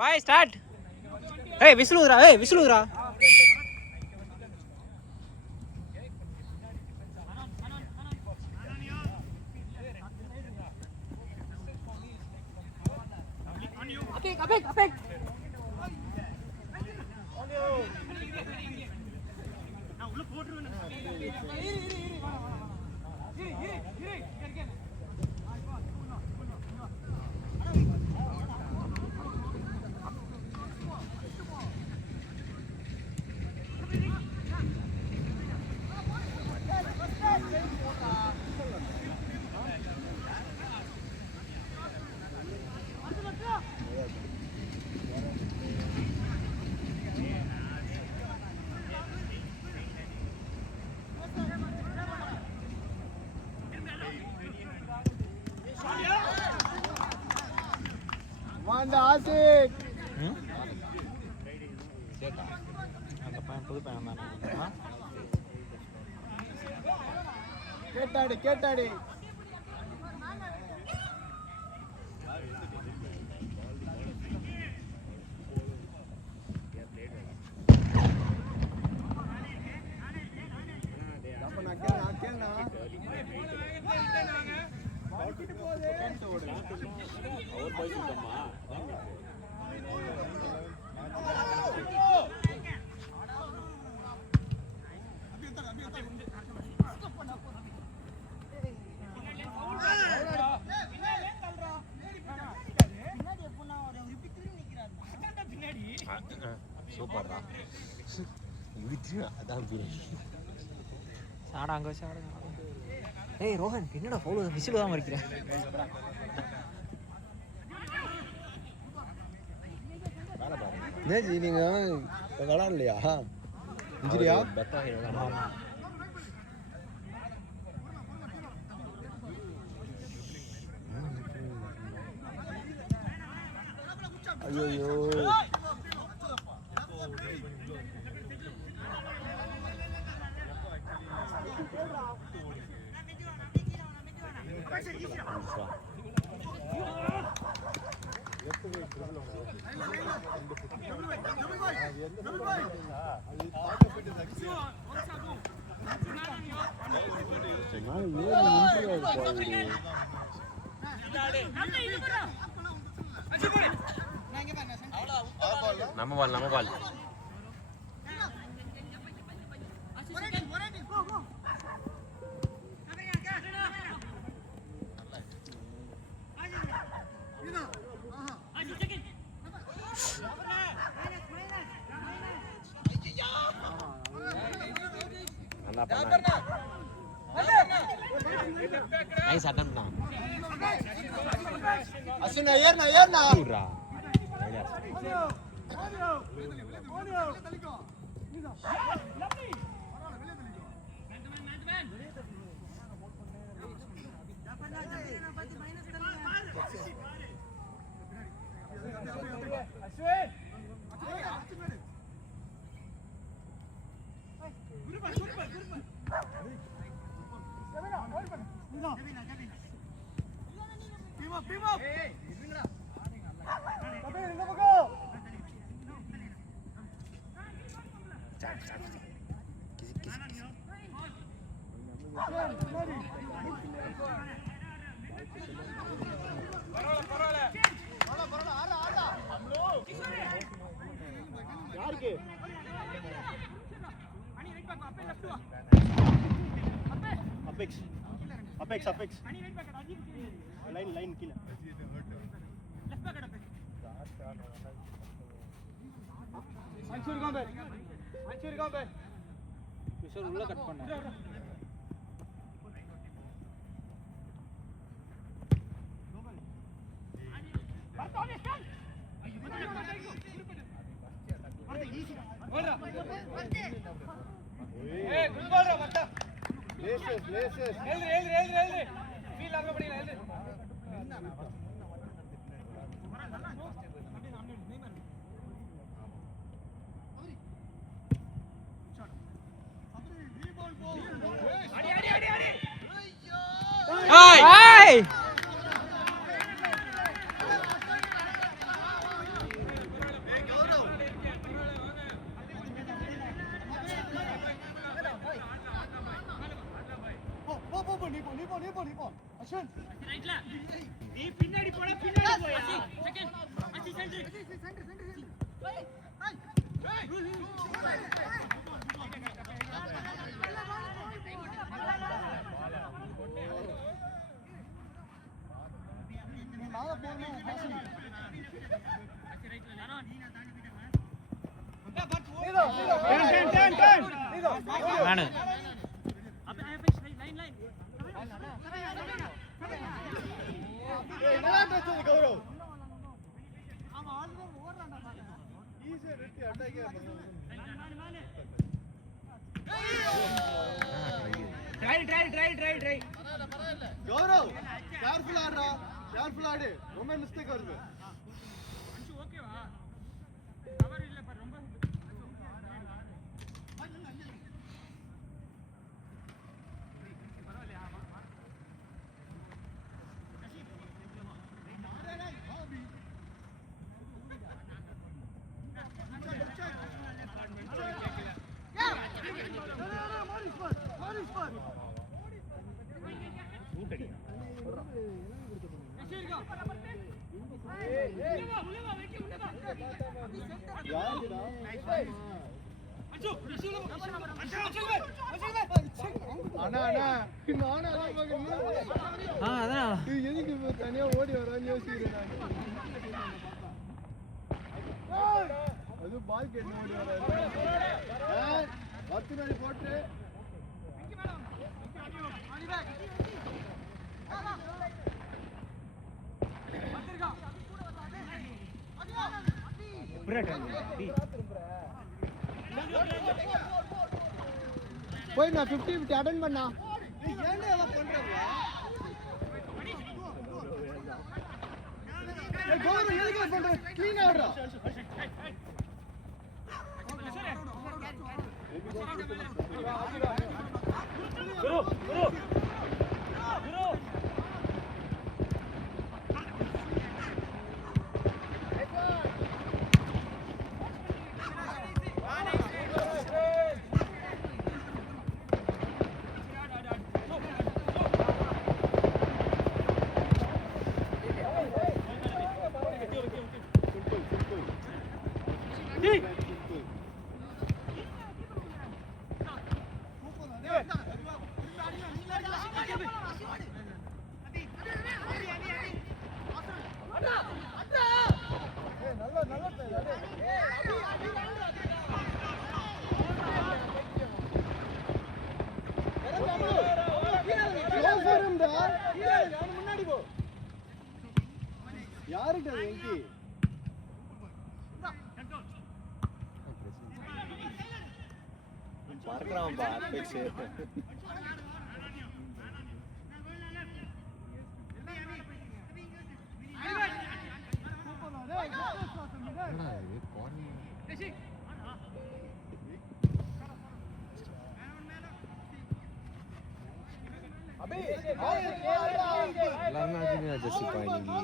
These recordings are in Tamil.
பாய் ஸ்டார்ட். ஏய் விசிலுதுடா, ஏய் விசிலுதுடா. Apek. நான் உள்ள போட்றேன். அந்த ஆசிக் சேட்டா அந்த பையன் புது பையன் தானே. கேட்டாடி சூப்பர்டா. அதான் சாடாங்க சாடாங்க. ஏய் ரோஹன் என்னடா ஃபவுல் விசில் தான் மறிக்கிறேன். நேஜி நீங்க விளையாடலையா? இன்ஜுரியா? ஐயோ நம்ம பால் நைஸ் அட்டெம்ப்ட் தான். அசுனா ஏர்னா ஊரா Apex. Line killer. Left back Apex. Answer come back. Kishore ulla cut panna. Hey, good ball ra batta. Laces. Helri. Feel agga padila helri. நீ பின்னாடி போடா பின்னாடி போயா செகண்ட் அசி சென்டர் மால போறணும் பாசிங் நானு ட்ரை கௌரவ் கேர்ஃபுல் ஆடுறா கேர்ஃபுல் ஆடு ரொம்ப மிஸ்டேக் வருது ஓகேவா கவர் இல்ல பர் ரொம்ப எதுக்கு தனியா ஓடி வரான்னு யோசிக்கிறேன் அது பால் கேட்டு ஓடி வராது பத்து மணி போட்டு போய் நான் 50 அட்டெண்ட் பண்ணா ஏன்டா எல்லாம் பண்றீங்க ஏய் கோரு எதுக்கு பண்ற க்ளீன் ஆடுறா குரு யாருடா வெங்கி பார்க்கறான் பா அபேக்ஸ் எல்லாருமே ஜெர்சி பாயிங்க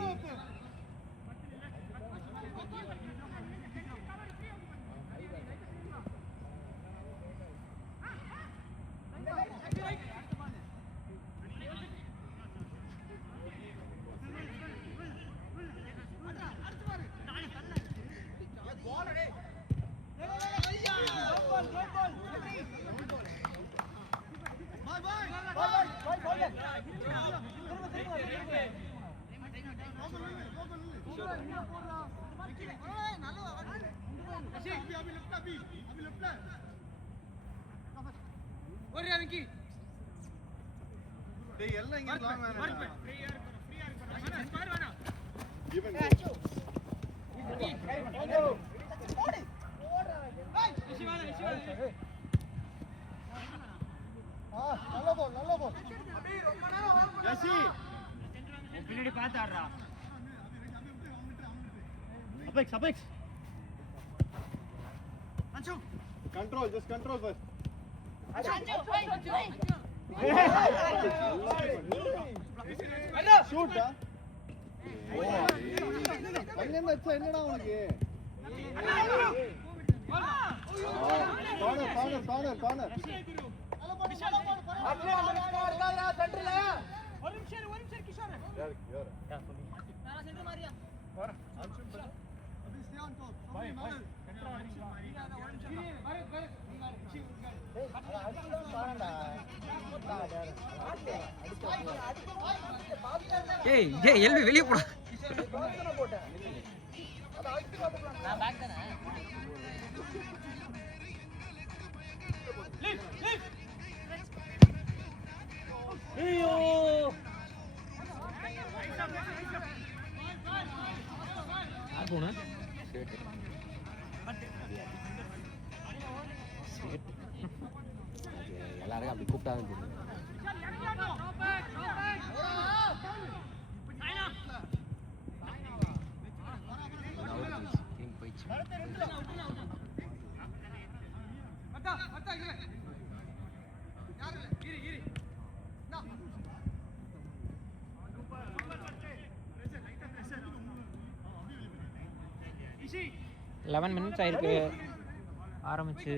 ஒரே விக்கி டேய் எல்லாம் இங்க லாங் வேணாம் ஃப்ரீயா இருக்கு ஸ்பார் வேணா ஈவன் நல்ல போல் ஜெசி பின்னாடி பார்த்து ஆடுறா அபெக்ஸ் அஞ்சு control just control first shoot அங்க வச்சா என்னடா உனக்கு கார்னர் ஏய் ஏய் எல்வி வெளிய போடா. ஐயோ யார் போனா எல்லாரும் அப்படி கூப்பிட்டாங்க தெரியும். மினிட்ஸ் ஆயிருக்கு ஆரம்பிச்சு.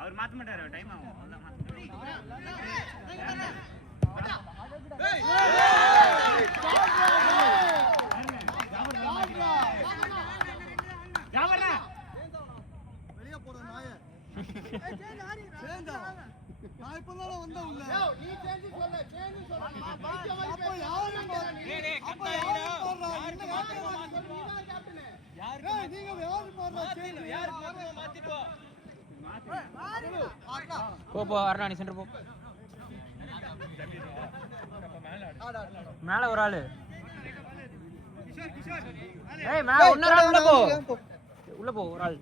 அவர் மாத்த மாட்டாரு, டைம் ஆகும். வெளியே போற நாய நான் இப்பதான வந்தேன் உள்ள. நீ சேஞ்ச் சொல்ல அப்ப யாரு நீங்க யாரு பாருங்க போ அருணா நீ சென்டர் போ மேல ஒரு ஆளு ஏய் மேல இன்னொரு ஆள் உள்ள போ ஒரு ஆள்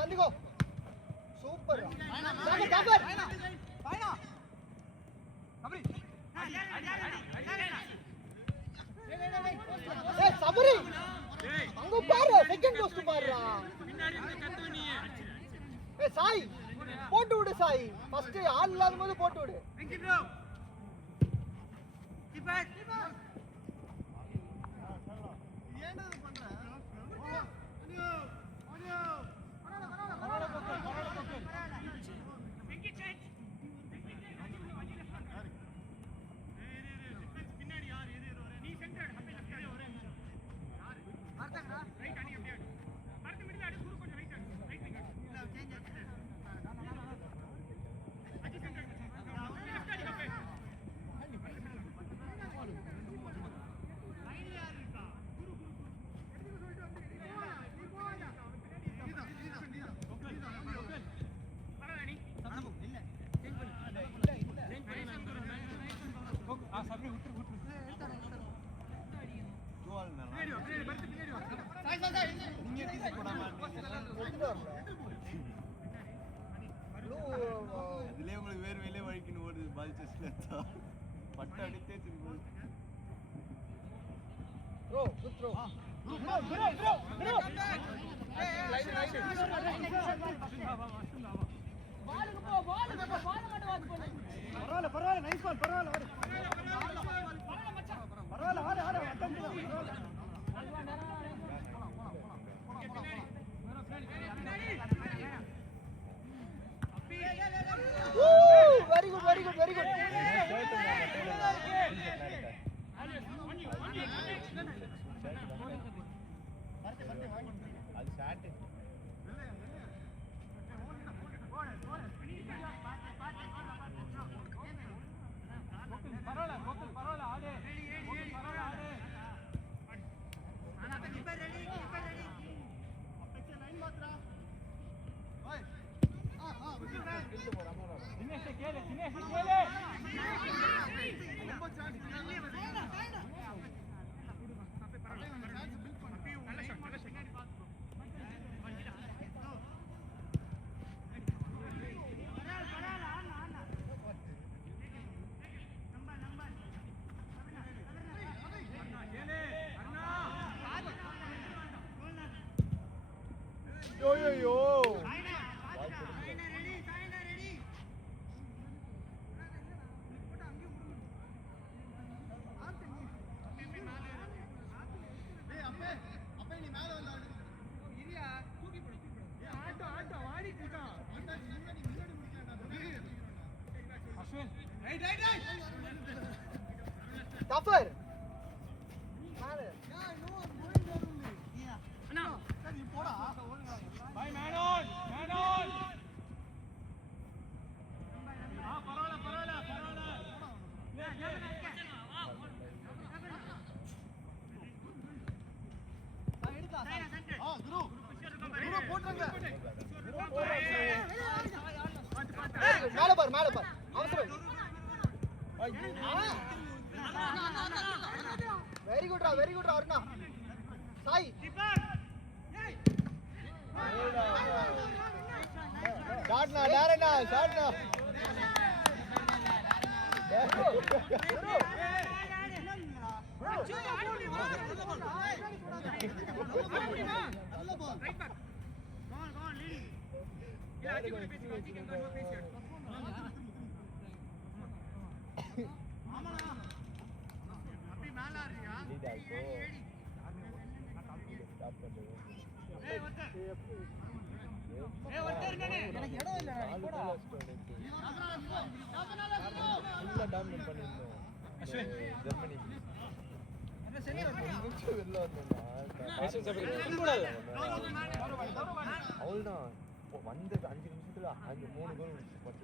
வந்துக்கோ சூப்பர் ஜாபர் ஏய் சபரி அங்க பாரு செகண்ட் போஸ்ட் பாருடா ஏய் சாய் போட்டு விடு சாய் ஃபர்ஸ்ட் ஆள் இல்லாத போது போட்டு விடு இதுலயே உங்களுக்கு வேறு வெளியே வழிக்குன்னு ஓடுது பால் செஸ்ல பட்டு அடித்தே திரும்ப ப்ரோ குட் த்ரோ பரவாயில்ல நைஸ் பால் பரவாயில்ல very good அது ஷாட் பரவாயில்ல ஆடு yo Tougher. மேல பார் அவசரம் வெரி குட் அருணா சாய் ஷாட்னா டேரனா ஷாட்னா அவ்வளோதான் வந்து 5 நிமிஷத்துல அந்த 3 கோல் போட்டு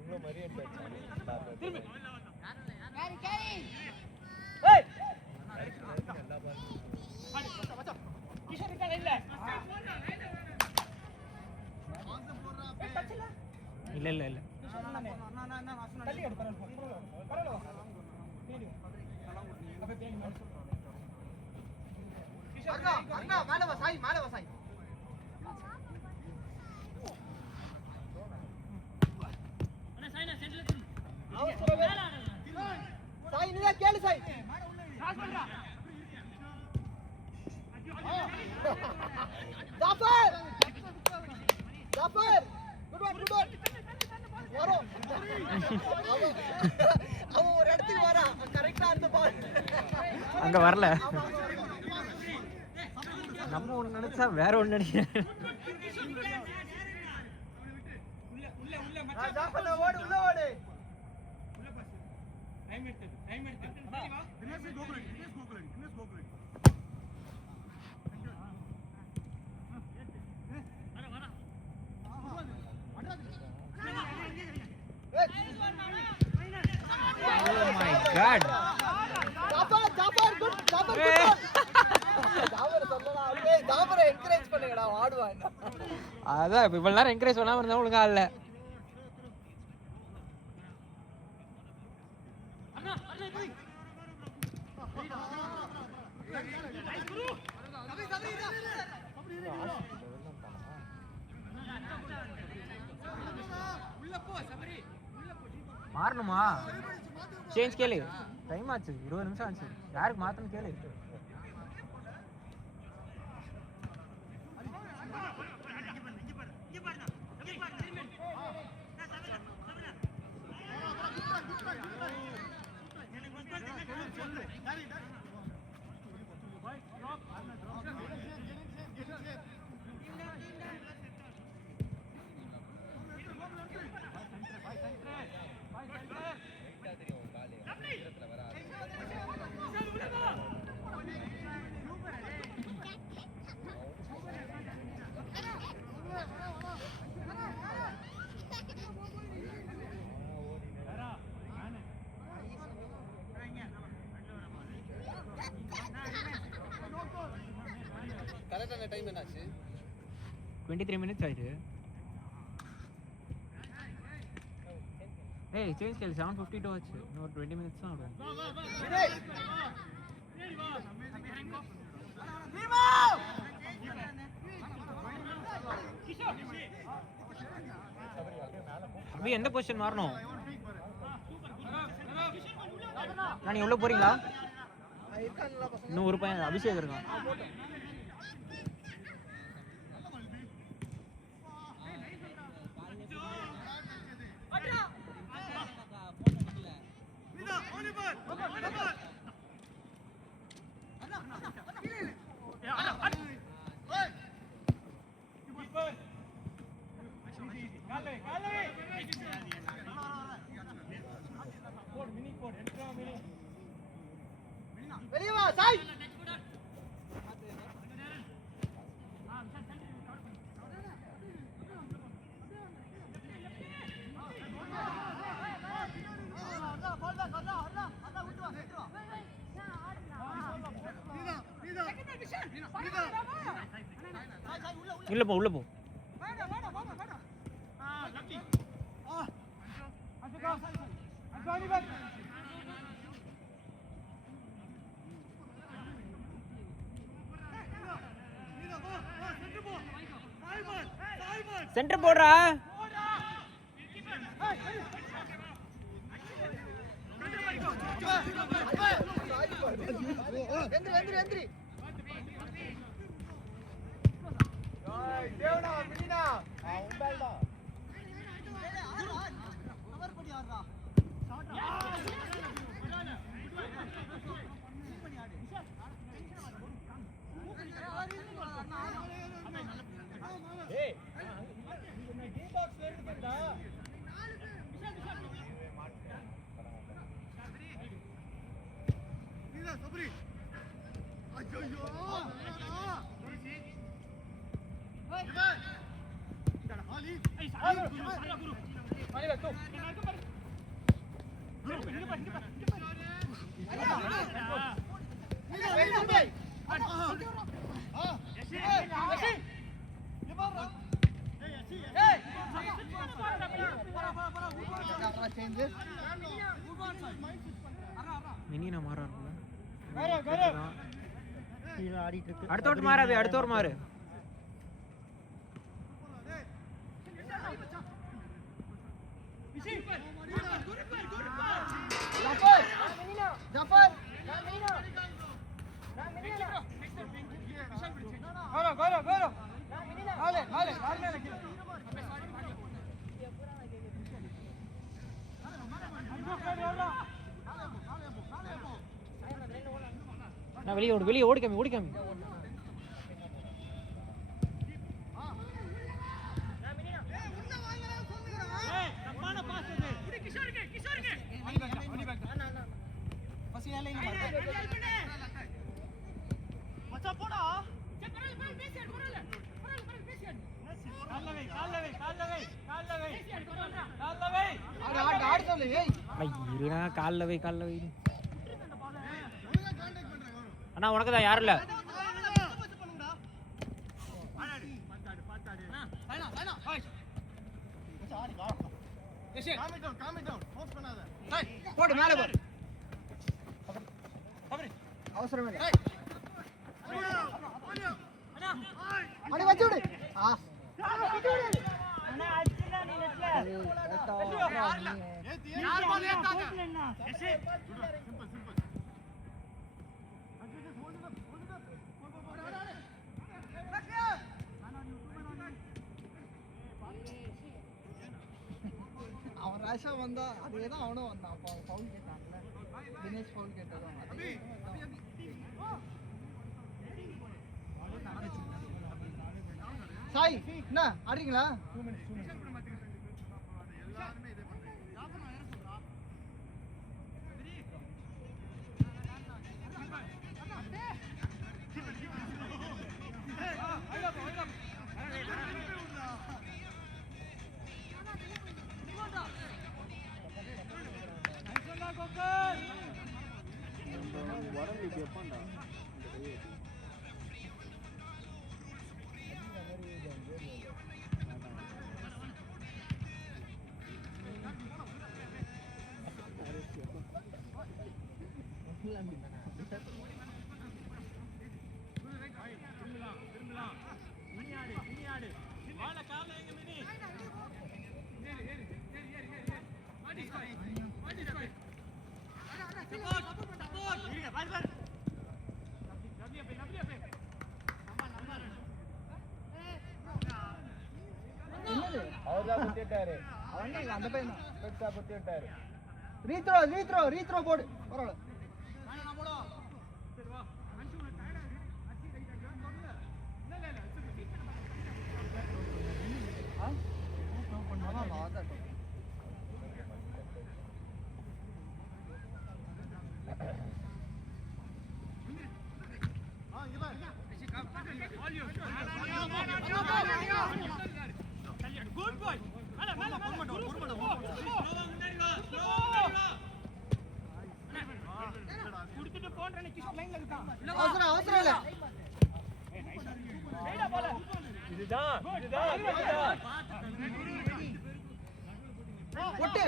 இவ்வளோ மாதிரியே இல்ல அண்ணா மேல வா சாய் சாய் நீ கேளு சாய் ஜாஃபர் குட் ஒன் வரோம் அவன் ஒரு இடத்துக்கு வரான் கரெக்டா அந்த பால் அங்க வரல நம்ம ஒண்ணு நினைச்சா வேற ஒண்ணு நினைக்கிறேன் ஜாஃபர் ஓடு உள்ள ஓடு Oh my god. Jafar good Jafar சொல்லடா டேய் ஜாஃபரை என்கரேஜ் பண்ணுங்கடா ஆடுவான் அதான் இப்ப இவ்வளவு நேரம் என்கரேஜ் பண்ணாம இருந்தா ஒழுங்கா இல்ல மாறணுமா சேஞ்ச் கேளு டைம் ஆச்சு 20 நிமிஷம் ஆச்சு யாருக்கு மாத்தணும் கேளு கரெக்டான டைம் என்னாச்சு 23 minutes ஆயிடு ஏய் சேஞ்ச் கேளு 7:52 ஆச்சு இன்னொரு 20 minutes தான் ஆகும் அபி எந்த பொசிஷன் மாறணும் நீ உள்ள போறீங்களா இன்னும் ஒரு பையன் அபிஷேக் இருக்கான் வெளிய வா சாய் உள்ள போ சென்டர் போடுறா. எந்திரி தேவனா மினினா உண்டாடா கவர் பண்ணி ஆடுறா ஏய் டி பாக்ஸ்ல இருக்குடா நீடா சபரி ஐயோ மினினா மாறாருல. ஆடிட்டு இருக்கு. அடுத்த ஓட்டு மாறாது, அடுத்த ஓவர் மாறு. ஜாஃபர் வெளியே ஓடு, வெளியே ஓடி காமி, ஓடி காமி. இருடா, கால்ல வை, கால்ல வை. அண்ணா உனக்கு தான் யாரும் இல்ல. போடு மேல போடு அவசரம் இல்ல அடி வச்சு விடு அவன் ராஷா வந்தா அதேதான் அவனும் வந்தான். அப்போ ஃபவுல் கேட்டான்ல, தினேஷ் ஃபவுல் கேட்டதான். சாய் என்ன ஆடுறீங்களா? அவர்தான் குத்திட்டாரு. அவன் அந்த பையன் தான் பெருசா குத்திட்டாரு. ரீத்ரோ போடு பரவாயில்ல. அவசரம் இல்ல. ஒட்டு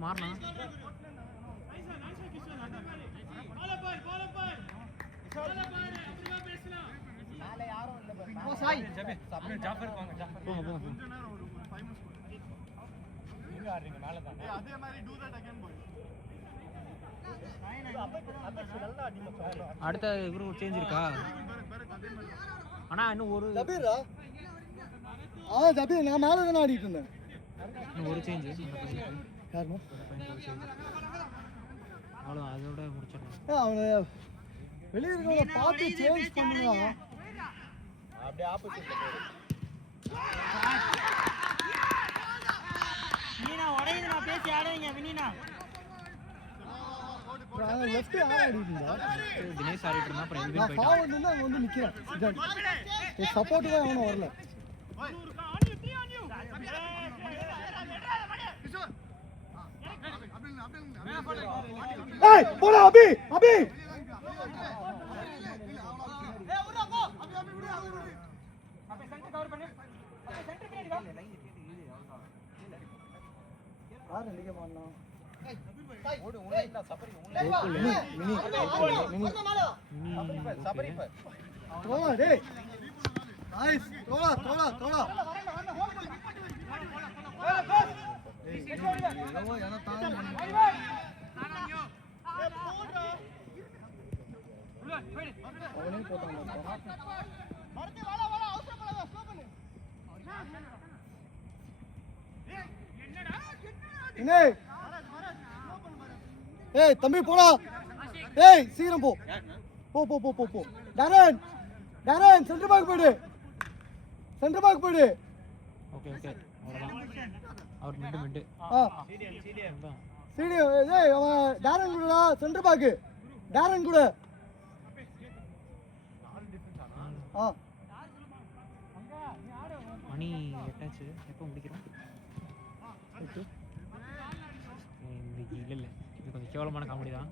மாறனா ஓ சாய் ஜாஃபர் வாங்க ஜாஃபர் போங்க போங்க எங்க ஆடுறீங்க மேல தான் அதே மாதிரி do that again boy நல்லா அடிங்க அடுத்த இவரு சேஞ்ச் இருக்கா ஆனா இன்னும் ஒரு ஜபீரா ஜபீர் நான் மேல தான ஆடிட்டு இருந்தேன் இன்னும் ஒரு சேஞ்ச் யாருமா அவ்வளோதான் அதோட முடிச்சிடலாம் அவனை வெளிய இருக்கவங்க பார்த்து சேஞ்ச் பண்ணுங்க அப்படியே ஆப்போசிட்ல போடு. நான் லெஃப்ட் ஆடிட்டு இருந்தா தினேஷ் ஆடிட்டு இருந்தா அப்புறம் எல்வின் நான் போயிட்டான் ஃபார்வர்ட் இருந்து அங்க வந்து நிக்கிறேன் சப்போர்ட் தான் அவனும் வரல ஏய் போடா அபி அபி யார் நிக்க மாட்டா ஓடு உள்ள இல்ல சபரி உள்ள மினி சபரி ப தோலா டேய் நைஸ் தோலா தோலா தோலா ஏன்னா தாங்க அவனே போட்டான் என்ன ஏய் தம்பி போடா ஏய் சீக்கிரம் போ போ போ போ போ போ டாரன் டாரன் சென்டர் பேக் போடு சென்டர் பேக் போடு ஓகே ஓகே அவ்வளோதான் அவர் மிட்டு ஆ சீடி ஏய் அவன் டாரன் கூடடா சென்டர் பேக் டாரன் கூட ஆ மணி எட்டாச்சு எப்போ முடிக்கிறோம் இன்னைக்கு இல்லை இது கொஞ்சம் கேவலமான காமெடி தான்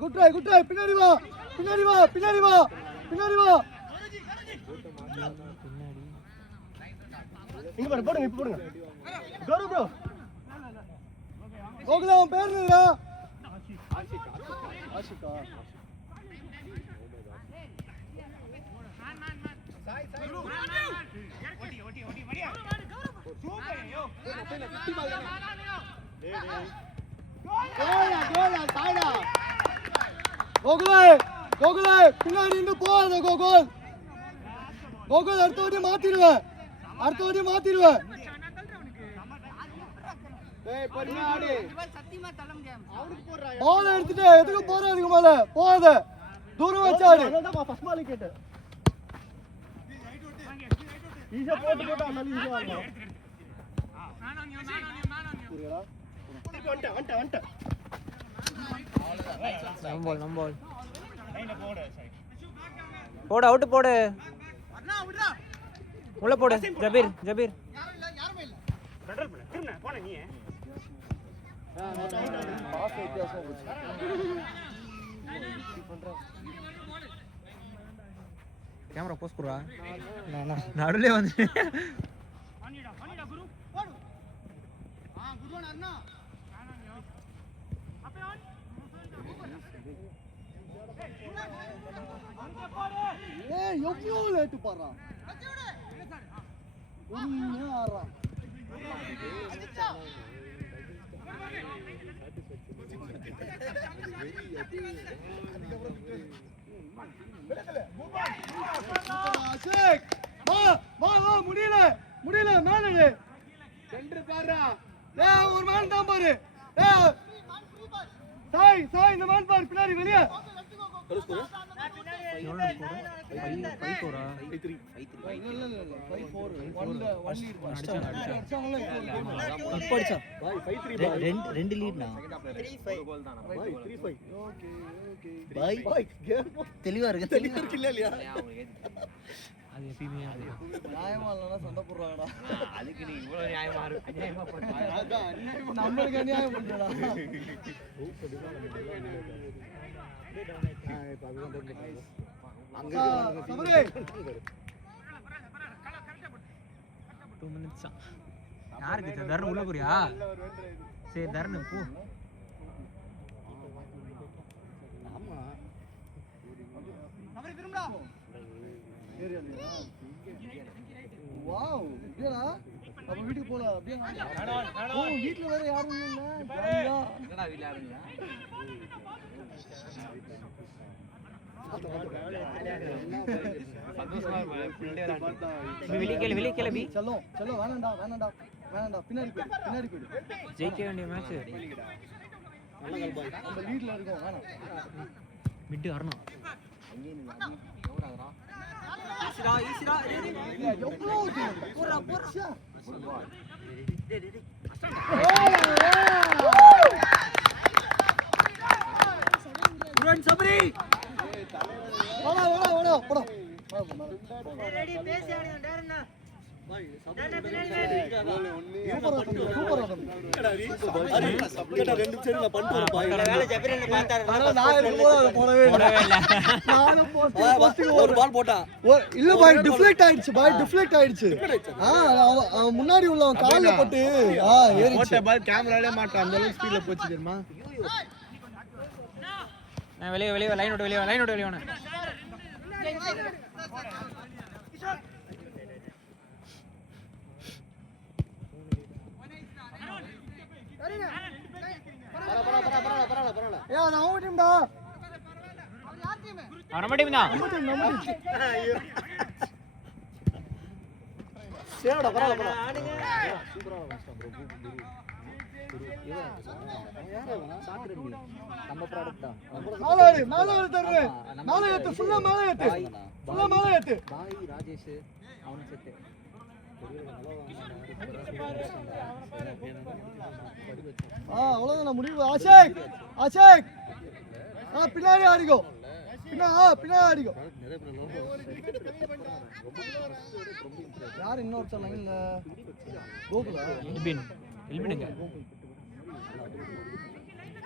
குட் ட்ரை பின்னாடி வா பின்னாடி வா பின்னாடி வா பின்னாடி வா பின்னாடி இங்க பாரு போடுங்க இப்ப போடுங்க டோரு ப்ரோ கோகுலம் பேர் என்னடா ஆஷிகா கோகுலே பின்னாடி இருந்து போகாத கோகுல் அடுத்த வாட்டி மாத்திடுவேன் பால் எடுத்துட்டு எதுக்கு போற அதுக்கு மேல போகாத தூரம் வச்சாடு ஃபர்ஸ்ட் பால் கேட்டேன் ஈஸியா போட்டு நம்போல் போடு அவுட்டு போடு உள்ள போடு ஜபீர் கேமரா போஸ்ட் குடுறா நடுவுல வந்து ஏய் எவ்வளவு லேட் பாறா ஒண்ணே ஆறா முடியல மேல சென்டர் பாருடா ஏய் ஒரு மேன் தான் பாரு ஏய் சாய் இந்த மேன் பாரு பின்னாடி வெளிய ரெண்டு லீட்னா தெளிவா இருக்கு இல்லையா அது எப்பயுமே நியாயமா இல்லைன்னா சண்டை போடுறாங்கடா. அதுக்கு நீ இவ்வளவு நியாயமா இருக்கு அநியாயமா நம்மளுக்கு அநியாயம் பண்றடா. சபரி 2 minutes தான். யாருக்கு தர்ணு உள்ள போறியா? சரி தர்ணு போ. வாவ் இதேடா நம்ம வீட்டுக்கு போலாம் அப்படியே. ஓ வீட்ல வேற யாரும் இல்ல. என்னடா வீட்ல யாரும் இல்ல? சந்தோஷமா வெளிய கிளம்பி செல்லம் வேணாம்டா பின்னாடி போயிடு. ஜெயிக்க வேண்டிய மேட்ச் நம்ம லீட்ல இருக்கோம். வேணாம் மிட் வரணும். ஈஸிடா எவ்வளவு சபரி போடா முன்னாடி உள்ளவன் கால்ல பட்டு கேமராலே மாட்டான் அந்த அளவுக்கு ஸ்பீட்ல போச்சு தெரியுமா? நான் வெளியே லைன் விட்டு வெளியே நம்ம டீம் தான். ராஜேஷ் அவன் செட் அவ்வளவுதான் முடிவு. அஷேக் பின்னாடி ஆடிக்கோ. பின்னாடி ஆடிக்கோ. யார் இன்னொருத்தர் லைன்ல? கோகுலா எல்பினுங்க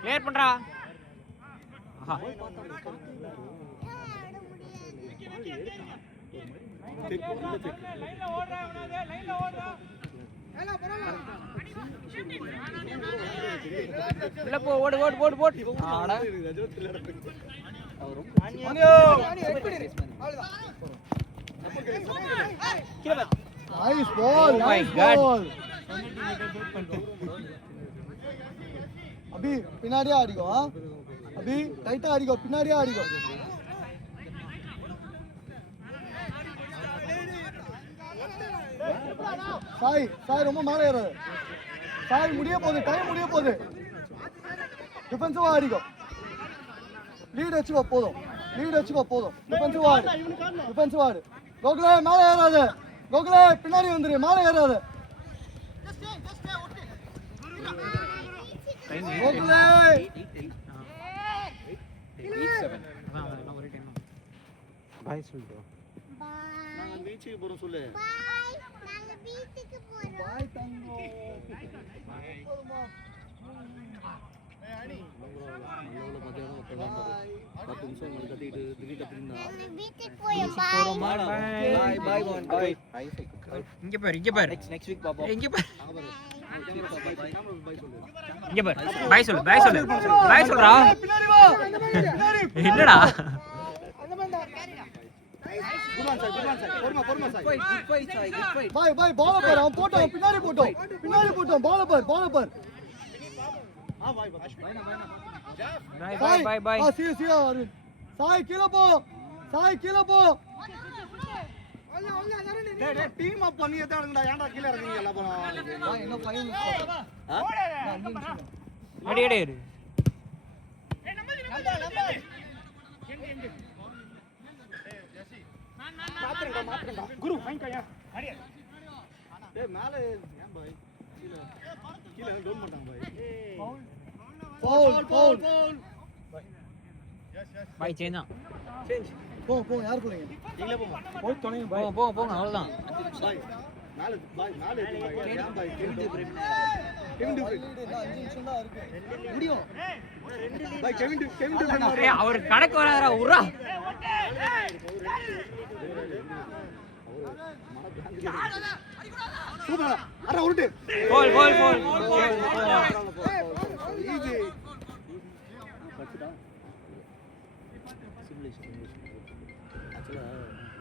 கிளியர் பண்றா. ஆஹா இல்ல போ ஓடு ஆடா நைஸ் பால். அபி பின்னாடியே ஆடிக்கோ. அபி டைட்டா ஆடிக்கோ. பின்னாடியே ஆடிக்கோ. சாய் ரொம்ப மேலே ஏறாது. சாய் முடிய போகுது. டைம் முடிய போகுது. டிஃபென்சிவா ஆடிக்கோ. லீட் வச்சுக்கோ போதும். டிஃபென்சிவா ஆடு. கோகுலே மேலே ஏறாது. கோகுலே பின்னாடி வந்துரு. மேலே ஏறாது. கோகுலே பாய் சொல்லிட்டு நாங்க பீச்சுக்கு போறோம் சொல்லு. நாங்க பீச்சுக்கு போறோம். பாய் தங்கோ. இங்க பாரு நெக்ஸ்ட் வீக் பாப்போம். இங்க பாரு பாய் சொல்றா. என்னடா பாய் பால் பார். அவன் போட்டோம் பின்னாடி போட்டோம் பால் பார். பாய் சாய் கீழே போ. டேய் டீம் அப் பண்ணியே தான் இருங்கடா. ஏன்டா கீழ இறங்குறீங்க எல்லா பரம்? என்ன ஃபைனல் எடு மாத்துறடா குரு வாங்கிக்கயா. டேய் மேல ஏன் பாய் கீழ டவுன் பண்ணாங்க பாய். ஃபவுல் பாய் சேஞ்ச் போங்க யார் போறீங்க? நீங்களே போமா. போய் தொலைங்க போங்க அவ்வளவுதான். பாய் 4 பாய் 4 பாய் ஏன் பாய் கெவின் டி லீடு இன்னும் 5 நிமிஷம் தான் இருக்கு. முடியும். பாய் கெவின் டி ஏய் அவர் கணக்கு வராதடா உரா. சூப்பரா அட உருட்டு கோல் ஈஸி பச்சுடா சிமுலேஷன் ஆக்சுவலா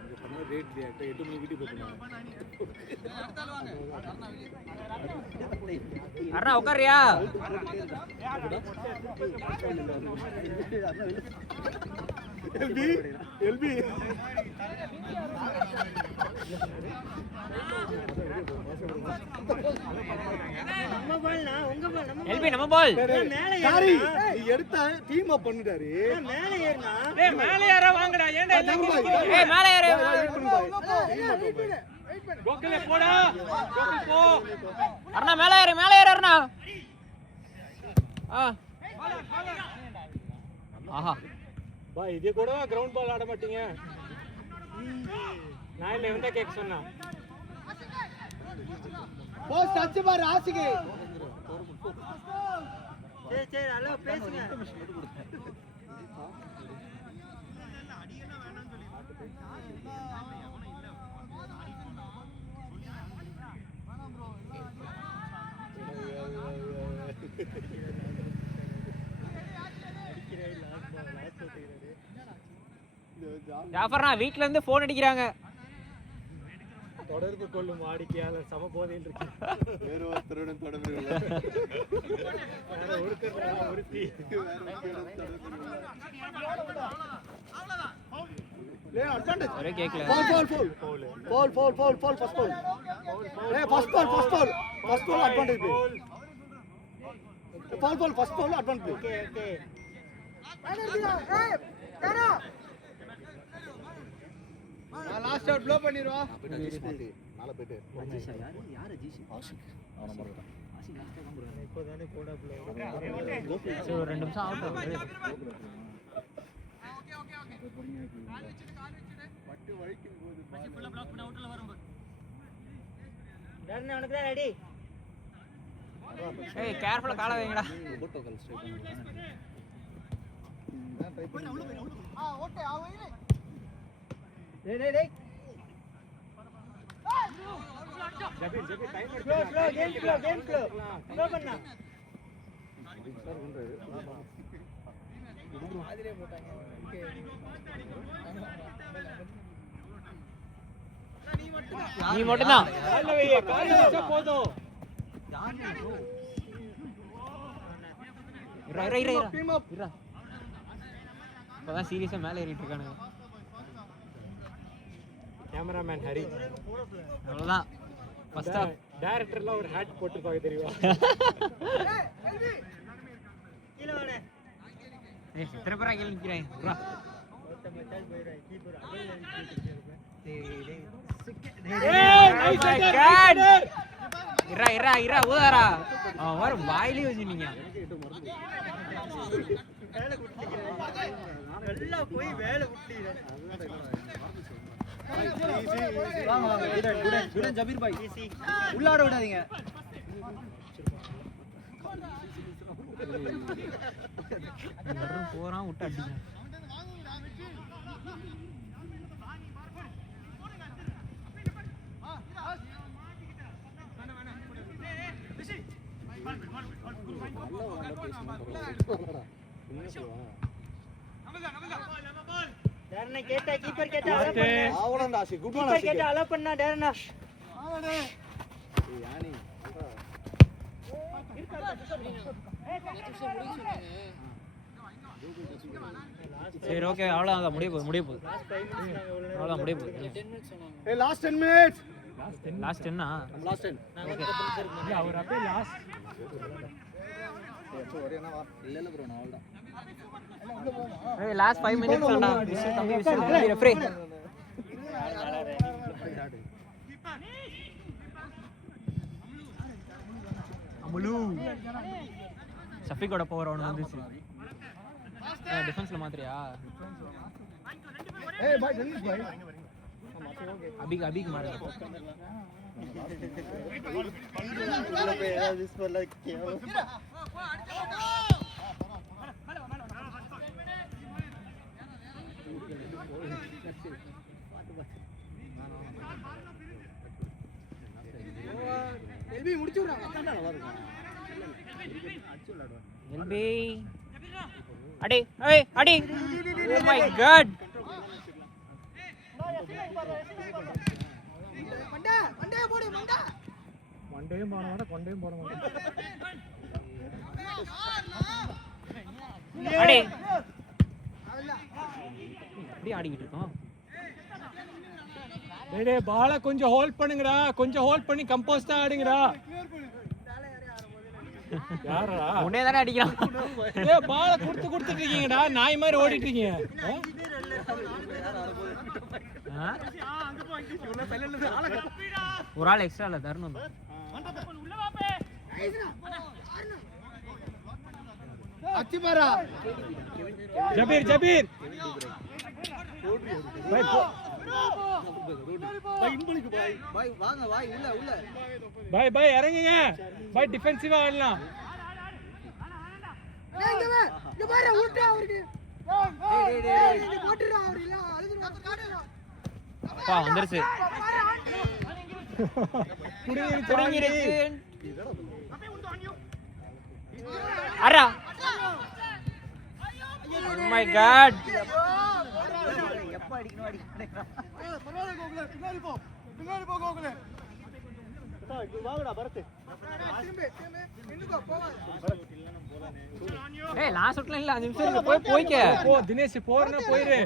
இங்க பண்ண ரேட் 8 மணி வீட்டுக்கு போறேன் அண்ணா உட்காரியா? எல்பி எல்பி நம்ம பால். சாரி நீ எடுத்த டீம் அப் பண்ணிட்டாரு மேலே ஏறுனா. ஏய் மேலே ஏற வாங்கடா. ஏன்டா எல்லாம் ஏய் மேலே ஏற. கோக்கலே போடா. கோக்கல் போ. அண்ணா மேலே ஏறு அண்ணா. ஆஹா பா இது கூட கிரவுண்ட் பால் ஆட மாட்டீங்க. நான் இல்ல எவன்டா கேக் சொன்னா. போஸ்ட் அடிச்சு பாரு ஆசிக்கு சரி ஹலோ பேசுங்க. ஜாஃபர்னா வீட்ல இருந்து போன் அடிக்கிறாங்க. தொடர்பு கொள்ளும் வாடிக்கையாளர் சம போதையில் இருக்கு. வேற ஒருத்தருடன் தொடர்பு ஒருத்தி லே அட்வான்டேஜ் ஒரே கேக்கல. ஃபால் ஃபர்ஸ்ட் பால் லே first ball advantage fall first ball advantage okay நான் லாஸ்ட் அவுட் ப்ளோ பண்ணிடுவா நாளை போயிட்டு யாரு ஜிசி ஆஷிக் அவன மறந்துட்டான் இப்போதானே போடா ப்ளோ. சரி ஒரு 2 நிமிஷம் அவுட் ஆகுது. பட்டு வழிக்கும் போது டர்ன் அவனுக்கு தான் ரெடி. ஏய் கேர்ஃபுல்லா கால வைங்கடா. போட்டோகள் ஸ்ட்ரைட் ஓகே ஆவீங்க. டேய் Jabir time slow game slow பண்ணா. அதிலே போட்டாங்க. நீ மட்டும் தான். கால்ல வையே கால்ல வச்சா போதும். இறா இப்பதான் சீரியஸா மேல ஏறிட்டு இருக்கானுங்க. கேமராமேன் ஹரி அவ்வளவுதான் ஃபர்ஸ்ட் ஆஃப். டைரக்டர்லாம் ஒரு ஹேட் போட்டுருப்பாங்க தெரியுமா? கீழ வாடே. ஏய் எத்தனை பேரா கீழ நிக்கிறேன். இறா இறா ஊதாரா. அவன் வர வாயிலே வச்சிருந்தீங்க. நல்லா போய் வேலை விட்டீங்க. வாங்க குடன் ஜபீர் பாய் உள்ளாட விடாதீங்க. போறான் விட்டு அடிங்க. டர்ன கேட்டா கீப்பர் கேட்டா அலோ பண்ண. ஆவலண்டா ஆசி குட் ஒன் கீப்பர் ஆசி கேட்டா அலோ பண்ணா டர்னா. ஆவடே யானி சரி ஓகே அவ்வளவுதான் முடிய போகுது அவ்வளவுதான் முடிய போகுது. ஏய் லாஸ்ட் 10 மினிட்ஸ் லாஸ்ட் என்ன லாஸ்ட் 10 ஓகே அவர் அப்படியே லாஸ்ட் இல்ல ப்ரோ நான் அவ்வளவுதான் ஏய் லாஸ்ட் 5 மினிட்ஸ் தான்டா. தம்பி விசில் ரெஃப்ரி. அமுலு ஷஃபிகோட பவர் அவனுக்கு வந்துச்சு. டிஃபென்ஸ்ல மாத்திரியா? ஏய் பாய் டென்னிஸ் பாய் அபிக் மாறு எல்பி முடிச்சு விடுறாங்க எல்பி அடி ஏய் அடி ஓ மை காட் மண்டே போடு மண்டா மண்டையும் போட மாட்டேன் கொண்டையும் போட மாட்டேன் அடி அப்படியே ஆடிக்கிட்டு இருக்கோம் டேய் பால கொஞ்சம் ஹோல்ட் பண்ணுங்கடா கொஞ்சம் ஹோல்ட் பண்ணி கம்போஸ்டா ஆடுங்கடா யாரா உடனே தானே அடிக்கிறான் டேய் பால கொடுத்துட்டு இருக்கீங்கடா நாய் மாதிரி ஓடிட்டு இருக்கீங்க ஒரு ஆள் எக்ஸ்ட்ரா இல்ல தரணும் அத்திபாரா ஜபீர் பாய் இறங்குங்க பாய் டிஃபென்சிவா ஆடலாம் இங்க பாரு உருட்டா அவருக்கு இது போட்டுறா அவர் இல்ல அப்பா வந்துருச்சு குடிங்கிருச்சு அரா ஓ மை காட் எப்ப அடிக்கணும் அடிக்கணும் பரவாயில்லை கோகுலே பின்னாடி போ கோகுலே வாங்கடா பரத் இன்னும் போவாங்க ஏய் லாஸ்ட் ஷாட்ல இல்ல 5 நிமிஷம் இருக்கு போய்க்க போ தினேஷ் போறனா போயிரு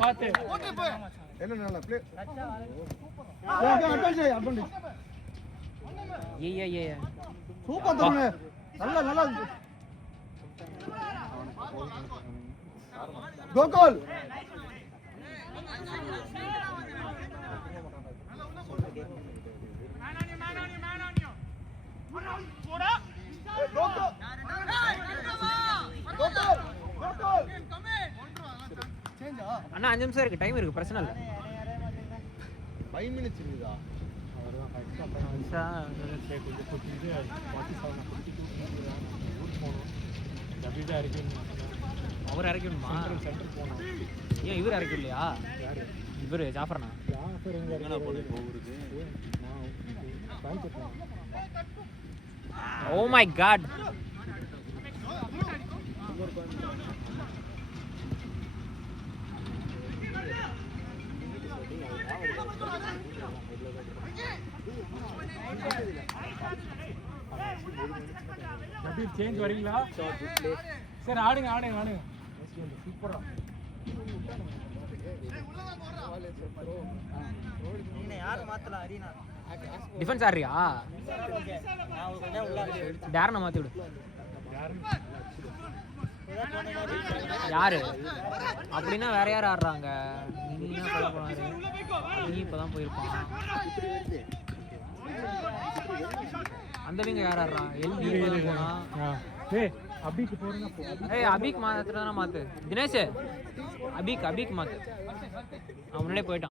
பாத்து என்ன நல்லா ப்ளே அட்வான்டேஜ் ஏய் சூப்பர் தருணே நல்லா கோகுல் அண்ணா 5 நிமிஷம் இருக்கு டைம் இருக்கு பிரச்சனை இல்ல 5 மினிட்ஸ் இருக்குதா அவர் இறக்கணுமா ஏன் இவர் இறக்க இல்லையா இவரு ஜாஃபர்னா oh my God Jabir change வரீங்களா சரி ஆடுங்க சூப்பரா டிஃபென்ஸ் ஆடுறியா டேரனை மாத்தி விடு யாரு அப்படின்னா வேற யார் ஆடுறாங்க நீ இப்பதான் போயிருப்பான் அந்த விங்க யார் ஆடுறா எல்பி போனா அபிக்கு போறேன்னா போ ஏய் அபிக் மாத்துறதுனா மாத்து தினேஷ் அபிக் மாத்து அவன் முன்னாடியே போயிட்டான்